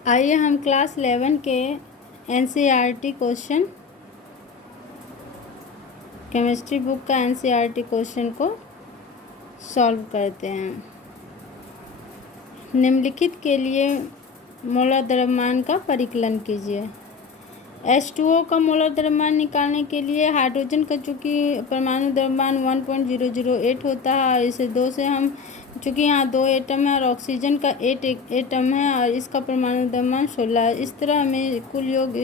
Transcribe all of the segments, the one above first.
आइए हम क्लास 11 के एनसीईआरटी क्वेश्चन, केमिस्ट्री बुक का एनसीईआरटी क्वेश्चन को सॉल्व करते हैं। निम्नलिखित के लिए मोलर द्रव्यमान का परिकलन कीजिए। H2O का मोलर द्रव्यमान निकालने के लिए हाइड्रोजन का चूँकि परमाणु द्रव्यमान 1.008 होता है और इसे 2 से हम चूँकि यहाँ 2 एटम है और ऑक्सीजन का 8 एटम है और इसका परमाणु द्रव्यमान 16 है। इस तरह हमें कुल योग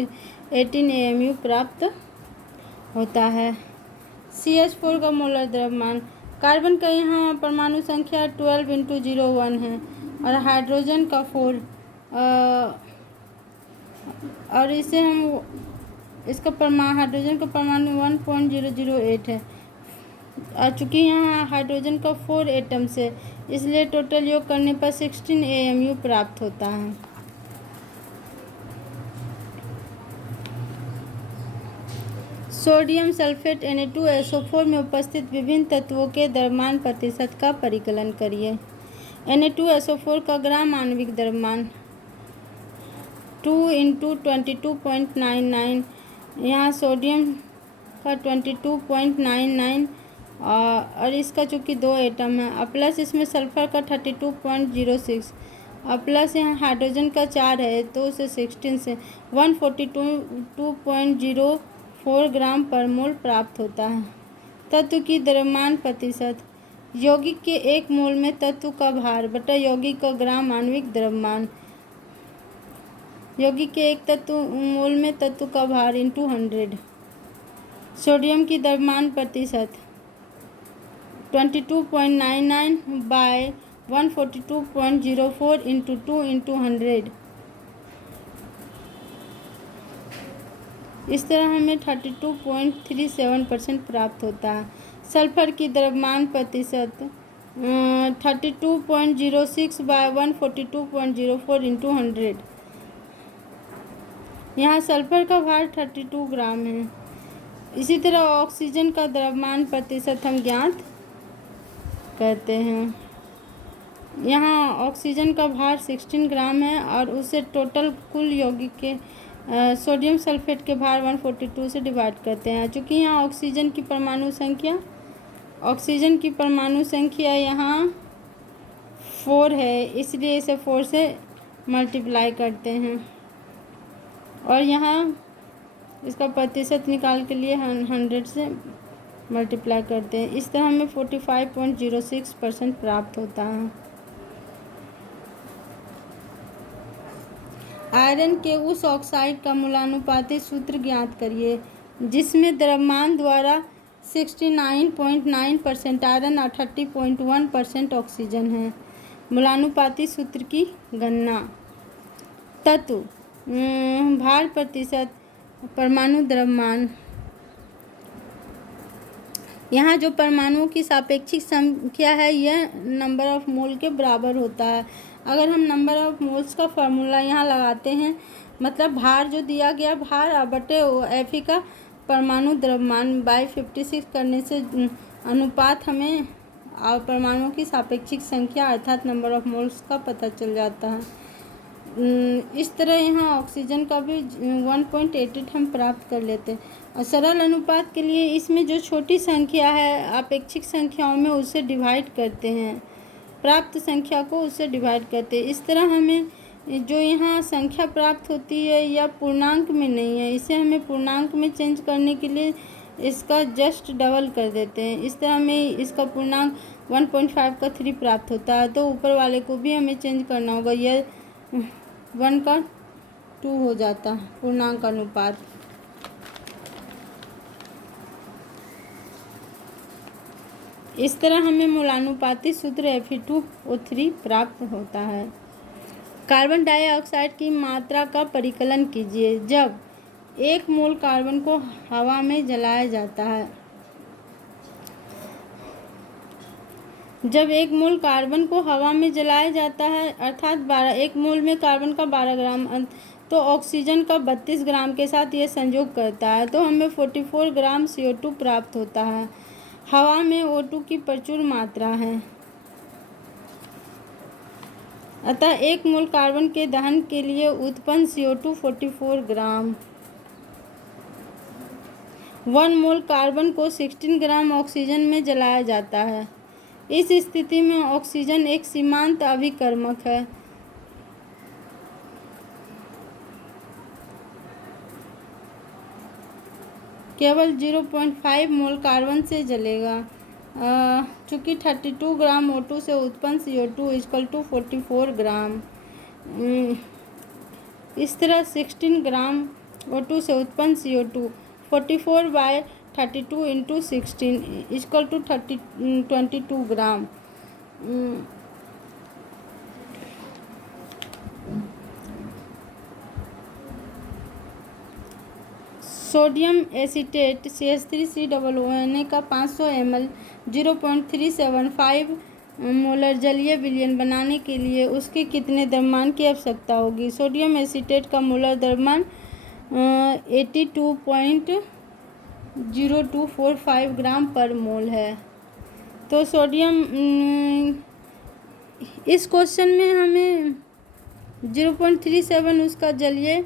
18 AMU प्राप्त होता है। CH4 का मोलर द्रव्यमान, कार्बन का यहाँ परमाणु संख्या 12 × 0 1 है और हाइड्रोजन का 4 और इसे हम इसका हाइड्रोजन का परमाणु 1.008 है और चूँकि यहाँ हाइड्रोजन का 4 एटम्स है इसलिए टोटल योग करने पर 16 AMU प्राप्त होता है। सोडियम सल्फेट Na2SO4 में उपस्थित विभिन्न तत्वों के द्रव्यमान प्रतिशत का परिकलन करिए। Na2SO4 का ग्राम आणविक द्रव्यमान 2 × 22.99, यहाँ सोडियम का 22.99 और इसका चूँकि 2 एटम है और प्लस इसमें सल्फ़र का 32.06 और प्लस यहाँ हाइड्रोजन का 4 है तो उसे 16 से 142.04 ग्राम पर मोल प्राप्त होता है। तत्व की द्रव्यमान प्रतिशत, यौगिक के 1 मोल में तत्व का भार बटा यौगिक का ग्राम आणविक द्रव्यमान, यौगिक के 1 मोल में तत्व का भार × 100। सोडियम की द्रव्यमान प्रतिशत 22.99 बाय 142.04 × 2 × 100। इस तरह हमें 32.37% प्राप्त होता है। सल्फर की द्रव्यमान प्रतिशत 32.06 बाय 142.04 × 100। यहाँ सल्फर का भार 32 ग्राम है। इसी तरह ऑक्सीजन का द्रव्यमान प्रतिशत हम ज्ञात करते हैं। यहाँ ऑक्सीजन का भार 16 ग्राम है और उसे टोटल कुल यौगिक के सोडियम सल्फेट के भार 142 से डिवाइड करते हैं। चूँकि यहाँ ऑक्सीजन की परमाणु संख्या यहाँ 4 है इसलिए इसे 4 से मल्टीप्लाई करते हैं और यहाँ इसका प्रतिशत निकाल के लिए 100 से मल्टीप्लाई करते हैं। इस तरह हमें 45.06% प्राप्त होता है। आयरन के उस ऑक्साइड का मूलानुपाती सूत्र ज्ञात करिए जिसमें द्रव्यमान द्वारा 69.9% आयरन और 30.1% ऑक्सीजन है। मूलानुपाती सूत्र की गणना, तत्व भार प्रतिशत परमाणु द्रव्यमान, यहाँ जो परमाणुओं की सापेक्षिक संख्या है यह नंबर ऑफ मोल के बराबर होता है। अगर हम नंबर ऑफ मोल्स का फार्मूला यहाँ लगाते हैं मतलब भार जो दिया गया भार बटे Fe का परमाणु द्रव्यमान बाय 56 करने से अनुपात हमें परमाणुओं की सापेक्षिक संख्या अर्थात नंबर ऑफ मोल्स का पता चल जाता है। इस तरह यहाँ ऑक्सीजन का भी 1.88 हम प्राप्त कर लेते हैं और सरल अनुपात के लिए इसमें जो छोटी संख्या है अपेक्षिक संख्याओं में उससे डिवाइड करते हैं, प्राप्त संख्या को उससे डिवाइड करते हैं। इस तरह हमें जो यहाँ संख्या प्राप्त होती है या पूर्णांक में नहीं है, इसे हमें पूर्णांक में चेंज करने के लिए इसका जस्ट डबल कर देते हैं। इस तरह हमें इसका पूर्णांक 1.5 का 3 प्राप्त होता है तो ऊपर वाले को भी हमें चेंज करना होगा, यह 1 का 2 हो जाता है पूर्णांक अनुपात। इस तरह हमें मूलानुपाती सूत्र Fe2O3 प्राप्त होता है। कार्बन डाइऑक्साइड की मात्रा का परिकलन कीजिए जब 1 मोल कार्बन को हवा में जलाया जाता है। जब 1 मोल कार्बन को हवा में जलाया जाता है अर्थात 1 मोल में कार्बन का 12 ग्राम तो ऑक्सीजन का 32 ग्राम के साथ यह संयोग करता है तो हमें 44 ग्राम CO2 प्राप्त होता है। हवा में O2 की प्रचुर मात्रा है अतः 1 मोल कार्बन के दहन के लिए उत्पन्न CO2 44 ग्राम। 1 मोल कार्बन को 16 ग्राम ऑक्सीजन में जलाया जाता है। इस स्थिति में ऑक्सीजन एक सीमांत अभिकर्मक है। केवल 0.5 मोल कार्बन से जलेगा। चूँकि 32 ग्राम O2 से उत्पन्न CO2 = 44 ग्राम। इस तरह 16 ग्राम O2 से उत्पन्न CO2 44/32 × 16 = 22 ग्राम। सोडियम एसीटेट CH3COONA का 500 ml 0.375 मोलर जलीय विलयन बनाने के लिए उसके कितने द्रव्यमान की आवश्यकता होगी? सोडियम एसीटेट का मोलर द्रव्यमान 82.0245 ग्राम पर मोल है। तो सोडियम इस क्वेश्चन में हमें 0.37 उसका जलीय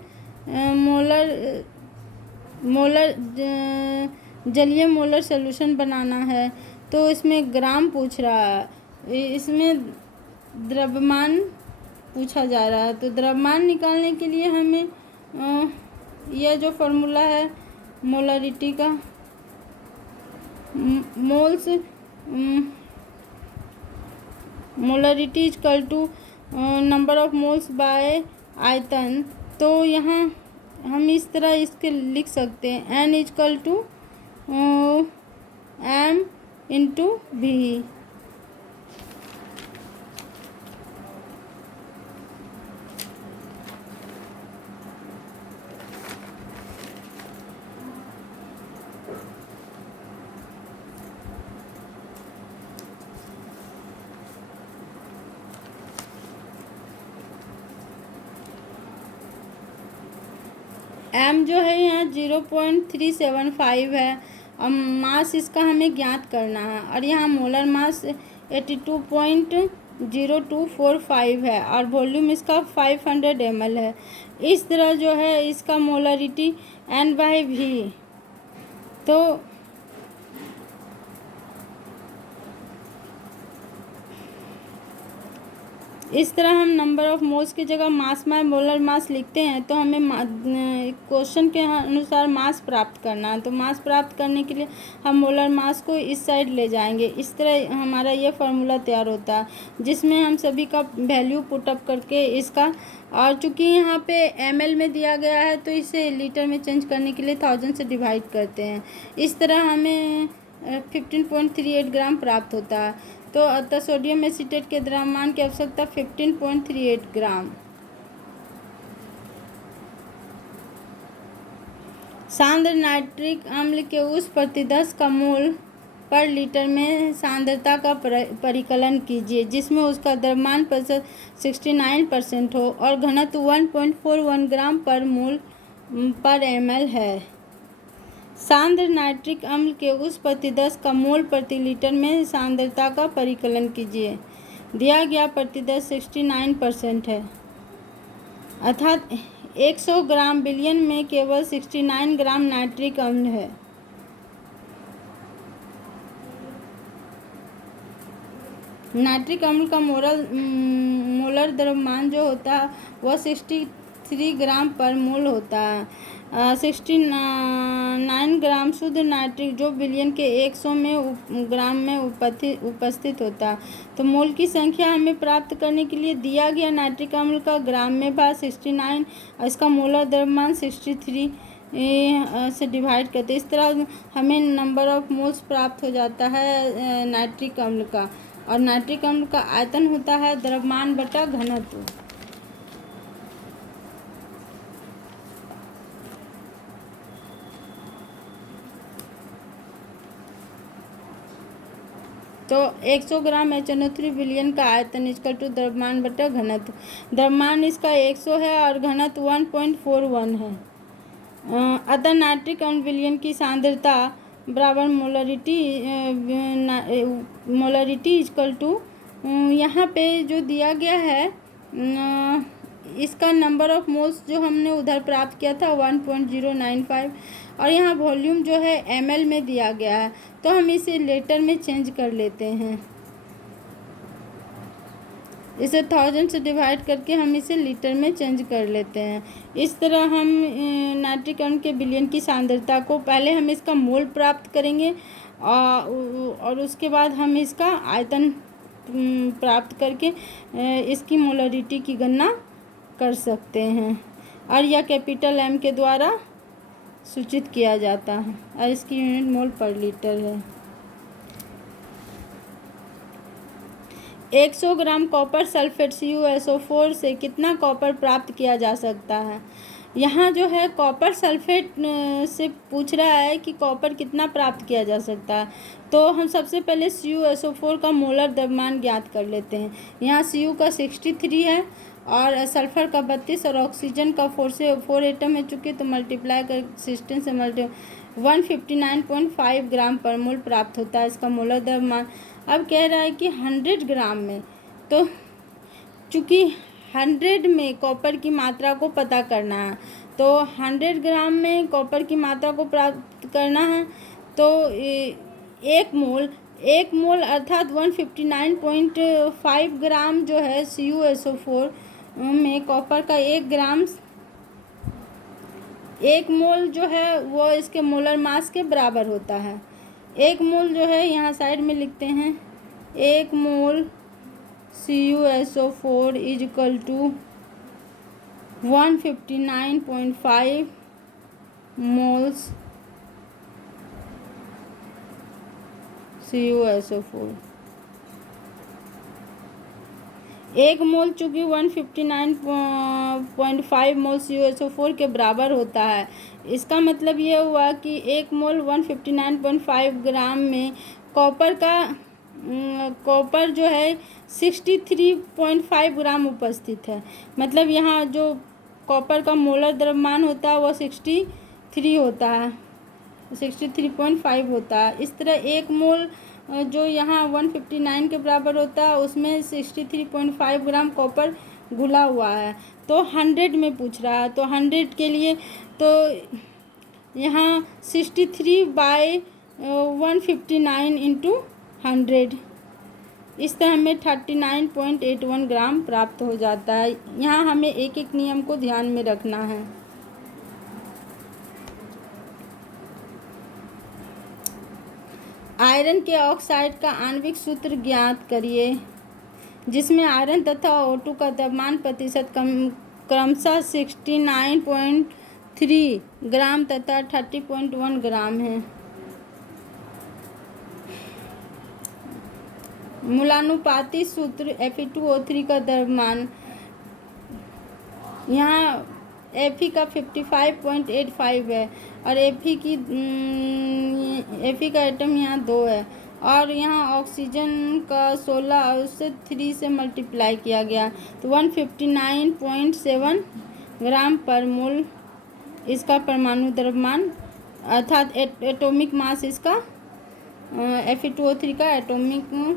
जलीय मोलर सॉल्यूशन बनाना है। तो इसमें ग्राम पूछ रहा है, इसमें द्रव्यमान पूछा जा रहा है। तो द्रव्यमान निकालने के लिए हमें यह जो फॉर्मूला है मोलरिटी का, molarity = number of moles bye आयतन। तो यहाँ हम इस तरह इसके लिख सकते हैं N = M × V। M जो है यहाँ 0.375 है और मास इसका हमें ज्ञात करना है। और यहाँ मोलर मास 82.0245 है और वॉल्यूम इसका 500 ml है। इस तरह जो है इसका मोलरिटी N/V। तो इस तरह हम नंबर ऑफ मोल्स की जगह मास बाय मोलर मास लिखते हैं। तो हमें क्वेश्चन के अनुसार मास प्राप्त करना है। तो मास प्राप्त करने के लिए हम मोलर मास को इस साइड ले जाएंगे। इस तरह हमारा ये फार्मूला तैयार होता है जिसमें हम सभी का वैल्यू पुटअप करके इसका, और चूँकि यहाँ पे ml में दिया गया है तो इसे लीटर में चेंज करने के लिए 1000 से डिवाइड करते हैं। इस तरह हमें 15.38 ग्राम प्राप्त होता है। तो अतः सोडियम एसीटेट के द्रव्यमान की आवश्यकता 15.38 ग्राम। सांद्र नाइट्रिक अम्ल के उस प्रतिदश का मोल पर लीटर में सांद्रता का परिकलन कीजिए जिसमें उसका द्रव्यमान प्रतिशत 69% हो और घनत्व 1.41 ग्राम पर मोल पर ml है। सांद्र नाइट्रिक अम्ल के उस प्रतिदश का मोल प्रति लीटर में सांद्रता का परिकलन कीजिए। दिया गया प्रतिदश 69% है, अर्थात 100 ग्राम विलयन में केवल 69 ग्राम नाइट्रिक अम्ल है। नाइट्रिक अम्ल का मोलर द्रव्यमान जो होता है वह 63 ग्राम पर मोल होता है। 69 ग्राम शुद्ध नाइट्रिक जो विलयन के 100 ग्राम में उपस्थित होता है। तो मोल की संख्या हमें प्राप्त करने के लिए दिया गया नाइट्रिक अम्ल का ग्राम में भाग 69 और इसका मोलर द्रव्यमान 63 से डिवाइड करते। इस तरह हमें नंबर ऑफ मोल्स प्राप्त हो जाता है नाइट्रिक अम्ल का। और नाइट्रिक अम्ल का आयतन होता है द्रव्यमान बटा घनत्व। तो 100 ग्राम HNO3 विलयन का आयतन = द्रव्यमान बटा घनत्व। द्रव्यमान इसका 100 है और घनत्व 1.41 है। अतः नाइट्रिक अम्ल विलयन की सांद्रता बराबर मोलरिटी = यहाँ पे जो दिया गया है इसका नंबर ऑफ मोल्स जो हमने उधर प्राप्त किया था 1.095, और यहाँ वॉल्यूम जो है ml में दिया गया है, तो हम इसे लीटर में चेंज कर लेते हैं। इसे 1000 से डिवाइड करके हम इसे लीटर में चेंज कर लेते हैं। इस तरह हम नाइट्रिक अम्ल के विलयन की सांद्रता को, पहले हम इसका मोल प्राप्त करेंगे और उसके बाद हम इसका आयतन प्राप्त करके इसकी मोलरिटी की गणना कर सकते हैं, और यह कैपिटल M के द्वारा सूचित किया जाता है, और इसकी यूनिट मोल पर लीटर है। 100 ग्राम कॉपर सल्फेट CuSO4 से कितना कॉपर प्राप्त किया जा सकता है। यहाँ जो है कॉपर सल्फेट से पूछ रहा है कि कॉपर कितना प्राप्त किया जा सकता है, तो हम सबसे पहले CuSO4 का मोलर द्रव्यमान ज्ञात कर लेते हैं। यहाँ Cu का 63 है और सल्फर का 32 और ऑक्सीजन का 4 से 4 एटम है, चूँकि तो मल्टीप्लाई कर 16 से 159.5 ग्राम पर मोल प्राप्त होता है इसका मोलर द्रव्यमान। अब कह रहा है कि 100 ग्राम में, तो चूँकि 100 में कॉपर की मात्रा को पता करना है, तो 100 ग्राम में कॉपर की मात्रा को प्राप्त करना है, तो एक मोल अर्थात 159.5 ग्राम जो है CuSO4 में कॉपर का 1 मोल जो है वो इसके मोलर मास के बराबर होता है। 1 मोल जो है यहाँ साइड में लिखते हैं, 1 mole CuSO4 is equal to 159.5 moles CuSO4। 1 mole चूँकि 159.5 मोल CuSO4 के बराबर होता है, इसका मतलब ये हुआ कि 1 मोल 159.5 ग्राम में कॉपर जो है 63.5 ग्राम उपस्थित है। मतलब यहाँ जो कॉपर का मोलर द्रव्यमान होता है वो 63 होता है, 63.5 होता है। इस तरह 1 मोल जो यहाँ 159 के बराबर होता है उसमें 63.5 ग्राम कॉपर घुला हुआ है, तो 100 में पूछ रहा है, तो 100 के लिए तो यहाँ 63/159 इंटू 100, इस तरह हमें 39.81 ग्राम प्राप्त हो जाता है। यहाँ हमें एक एक नियम को ध्यान में रखना है। आयरन के ऑक्साइड का आणविक सूत्र ज्ञात करिए, जिसमें आयरन तथा O2 का द्रव्यमान प्रतिशत क्रमशः 69.3 ग्राम तथा 30.1 ग्राम है। मूलानुपाती सूत्र Fe2O3 का द्रव्यमान, यहाँ Fe का 55.85 है और Fe का एटम यहाँ 2 है, और यहाँ ऑक्सीजन का 16 और उससे 3 से मल्टीप्लाई किया गया, तो 159.7 ग्राम पर मोल इसका परमाणु द्रव्यमान अर्थात एटॉमिक मास इसका Fe2O3 का एटॉमिक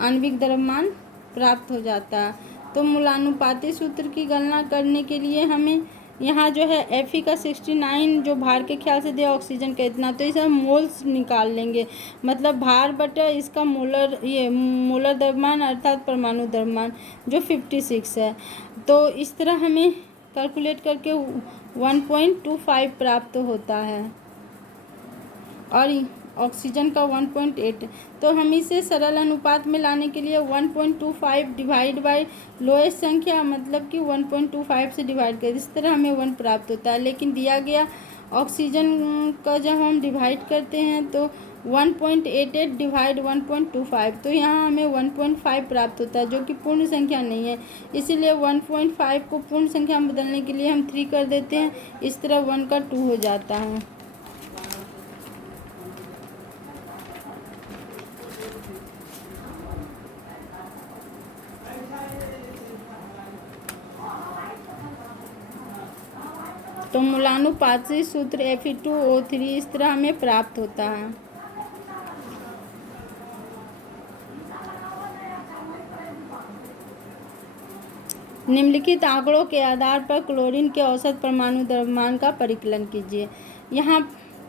आणविक द्रव्यमान प्राप्त हो जाता है। तो मूलानुपाती सूत्र की गणना करने के लिए हमें यहाँ जो है Fe का 69 जो भार के ख्याल से दिया, ऑक्सीजन का इतना, तो इसे हम मोल्स निकाल लेंगे, मतलब भार बटा इसका मोलर द्रव्यमान अर्थात परमाणु द्रव्यमान जो 56 है। तो इस तरह हमें कैलकुलेट करके 1.25 प्राप्त होता है और ऑक्सीजन का 1.8। तो हम इसे सरल अनुपात में लाने के लिए 1.25 डिवाइड बाय लोएस्ट संख्या, मतलब कि 1.25 से डिवाइड करें, इस तरह हमें 1 प्राप्त होता है। लेकिन दिया गया ऑक्सीजन का जब हम डिवाइड करते हैं तो 1.88 डिवाइड 1.25, तो यहाँ हमें 1.5 प्राप्त होता है, जो कि पूर्ण संख्या नहीं है। इसीलिए 1.5 को पूर्ण संख्या में बदलने के लिए हम 3 कर देते हैं, इस तरह 1 का 2 हो जाता है। तो मूलानुपाती सूत्र Fe2O3 इस तरह हमें प्राप्त होता है। निम्नलिखित आंकड़ों के आधार पर क्लोरीन के औसत परमाणु द्रव्यमान का परिकलन कीजिए। यहाँ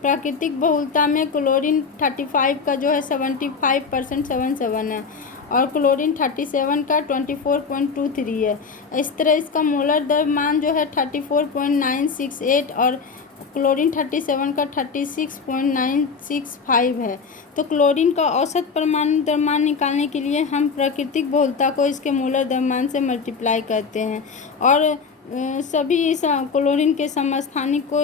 प्राकृतिक बहुलता में क्लोरीन 35 का जो है 75% 77 है और क्लोरीन 37 का 24.23 है। इस तरह इसका मोलर द्रव्यमान जो है 34.968 और क्लोरीन 37 का 36.965 है। तो क्लोरीन का औसत परमाणु द्रव्यमान निकालने के लिए हम प्राकृतिक बहुलता को इसके मोलर द्रव्यमान से मल्टीप्लाई करते हैं और सभी इस क्लोरीन के समस्थानिक को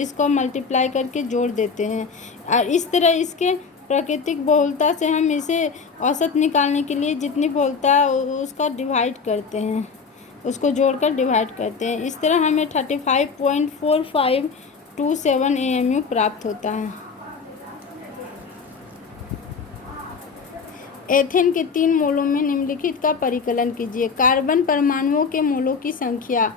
इसको मल्टीप्लाई करके जोड़ देते हैं और इस तरह इसके प्राकृतिक बहुलता से हम इसे औसत निकालने के लिए जितनी बहुलता है उसका डिवाइड करते हैं, उसको जोड़कर डिवाइड करते हैं। इस तरह हमें 35.4527 AMU प्राप्त होता है। एथेन के 3 मोलों में निम्नलिखित का परिकलन कीजिए। कार्बन परमाणुओं के मोलों की संख्या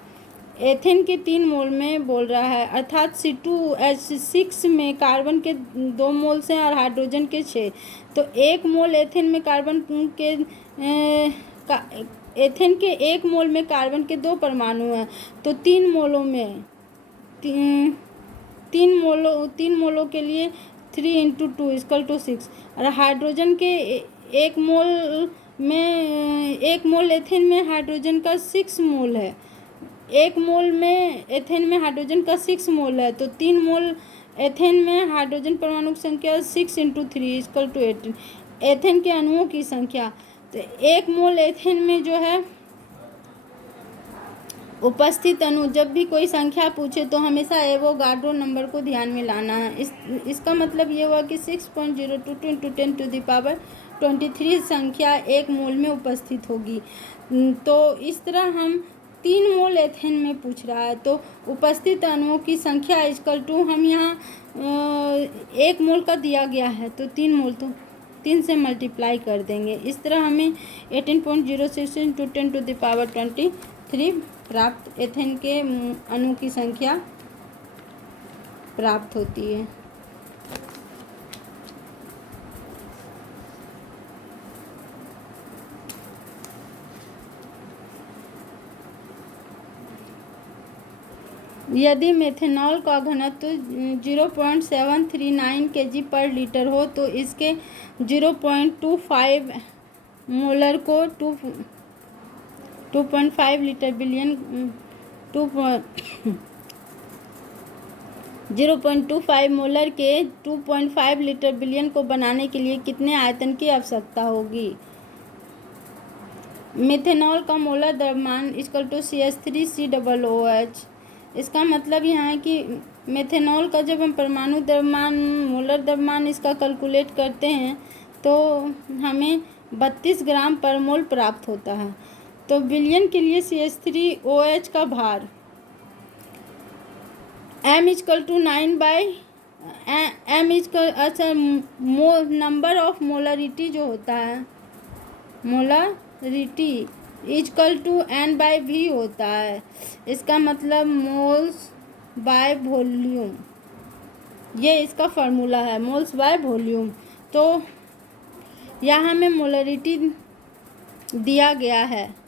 एथेन के 3 मोल में बोल रहा है, अर्थात C2H6 में कार्बन के 2 मोल्स हैं और हाइड्रोजन के 6। तो 1 मोल एथेन में कार्बन के एथेन के 1 मोल में कार्बन के 2 परमाणु हैं। तो 3 मोलों में 3 मोलों के लिए 3 × 2 = 6 और हाइड्रोजन के 1 मोल एथेन में हाइड्रोजन का 6 मोल है। 1 मोल में एथेन में हाइड्रोजन का 6 मोल है। तो 3 मोल एथेन में हाइड्रोजन परमाणु की संख्या 6 × 3 = 18। एथेन के अणुओं की संख्या, तो 1 मोल एथेन में जो है उपस्थित अणु, जब भी कोई संख्या पूछे तो हमेशा एवोगाड्रो नंबर को ध्यान में लाना है। इसका मतलब ये हुआ कि 6.022 × 10⁻23 संख्या 1 मोल में उपस्थित होगी। तो इस तरह हम 3 मोल एथेन में पूछ रहा है, तो उपस्थित अणुओं की संख्या = हम यहाँ 1 मोल का दिया गया है तो 3 मोल, तो 3 से मल्टीप्लाई कर देंगे। इस तरह हमें 18.06 × 10⁻23 प्राप्त एथेन के अणु की संख्या प्राप्त होती है। यदि मेथनॉल का घनत्व 0.739 kg/लीटर हो तो इसके 0.25 मोलर को 2.5 लीटर बिलियन 0.25 मोलर के 2.5 लीटर बिलियन को बनाने के लिए कितने आयतन की आवश्यकता होगी। मेथनॉल का मोलर द्रव्यमान = CH3COOH। इसका मतलब यहाँ है कि मेथनॉल का जब हम परमाणु द्रव्यमान मोलर द्रव्यमान इसका कैलकुलेट करते हैं तो हमें 32 ग्राम पर मोल प्राप्त होता है। तो बिलियन के लिए CH3OH का भार m = 9/m number of molarity जो होता है, मोलरिटी = N/V होता है। इसका मतलब मोल्स बाय वॉल्यूम, ये इसका फार्मूला है, मोल्स बाय वॉल्यूम। तो यहाँ हमें मोलरिटी दिया गया है